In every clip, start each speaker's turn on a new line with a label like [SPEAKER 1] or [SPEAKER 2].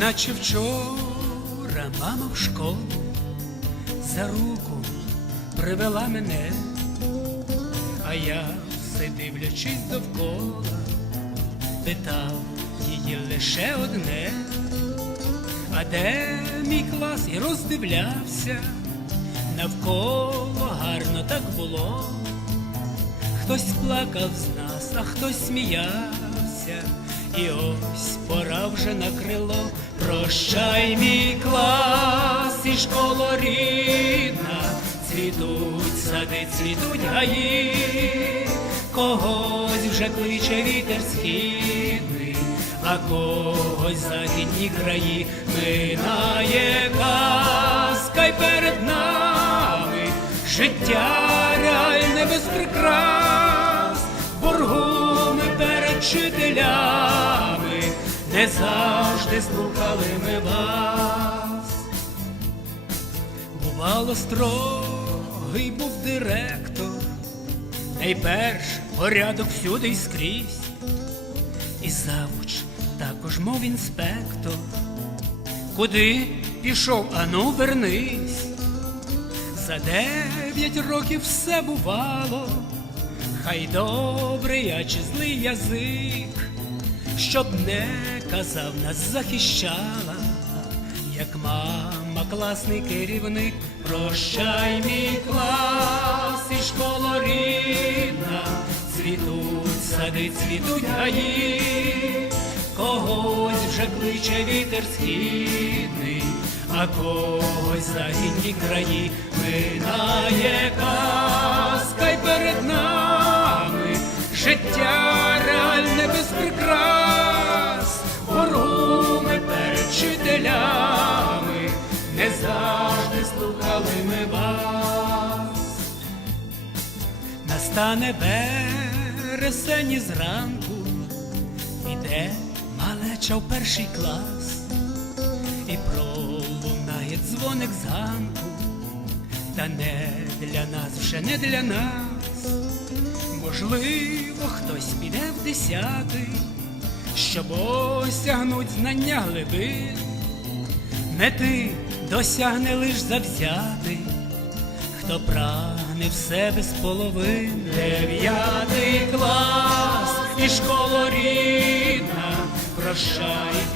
[SPEAKER 1] наче вчора мама в школу за руку привела мене, а я все дивлячись довкола, питав її лише одне, а де мій клас? І роздивлявся, навколо гарно так було. Хтось плакав з нас, а хтось сміявся, і ось пора вже на крило. Прощай, мій клас і школа рідна, цвітуть сади, цвітуть гаї, когось вже кличе вітер східний, а когось західні краї. Минає казка й перед нами. Життя реальне без прикрас, боргу ми перед вчителями, не завжди слухали ми вас. Бувало строгий був директор, найперш порядок всюди й скрізь, і завуч також мов інспектор. Куди пішов, ану вернись. За дев'ять років все бувало, хай добрий, а чи злий язик, щоб не казав, нас захищала, як мама, класний керівник, прощай, мій клас і школа рідна, цвітуть сади, цвітуть гаї, когось вже кличе вітер східний, а когось західні краї. Минає Настане вересень і зранку, іде малеча в перший клас, і пролунає дзвоник зганку, та не для нас, вже не для нас. Можливо, хтось піде в десятий, щоб осягнуть знання глибин. Мети досягне лиш завзятий, хто прагне в себе з половин. Дев'ятий клас і школа рідна,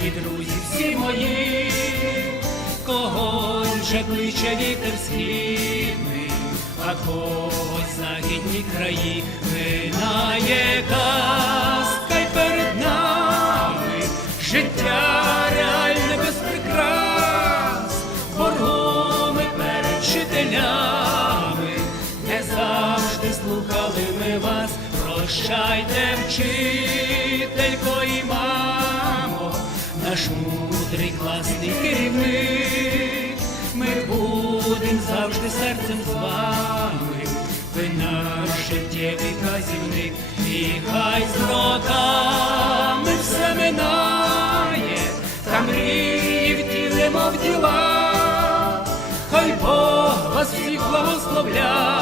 [SPEAKER 1] і друзі всі мої, когось вже кличе вітер східний, а когось західні краї минає казка слухали ми вас, прощайте, вчителько і мамо, наш мудрий класний керівник, ми будем завжди серцем з вами, ви наш життєвий казівник, і хай з роками все минає, та мрії втілимо в діла, хай Бог вас всіх благословляє,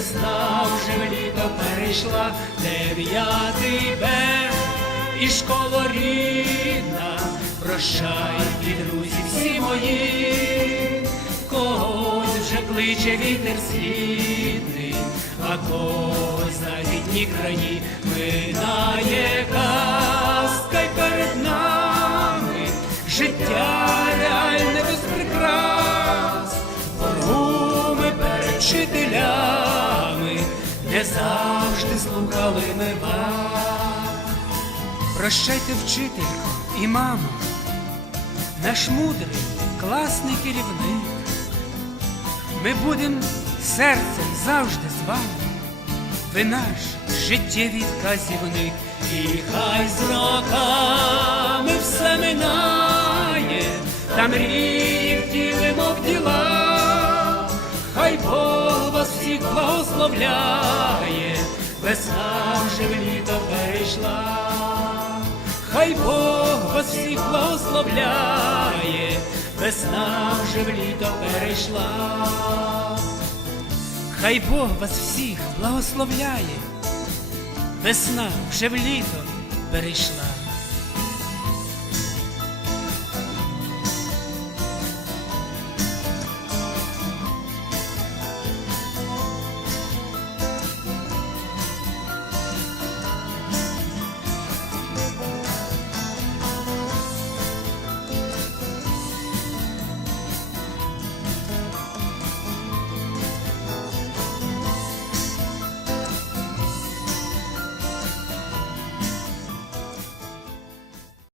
[SPEAKER 1] весна вже літо перейшла, дев'ятий Б і школа рідна, прощай, і друзі всі мої, когось вже кличе вітер східний, а когось західні краї минає казка й перед нами. Життя реальне без прикрас, боргу ми перед завжди слухали ми вас. Прощайте, вчителько і мамо, наш мудрий, класний керівник. Ми будем серцем завжди з вами, ви наш життєвий вказівник, і хай з роками все минає, та мрії втілимо в діла, хай Бог благословляє, весна вже в літо перейшла. Хай Бог вас всіх благословляє, весна вже в літо перейшла. Хай Бог вас всіх благословляє, весна вже в літо перейшла.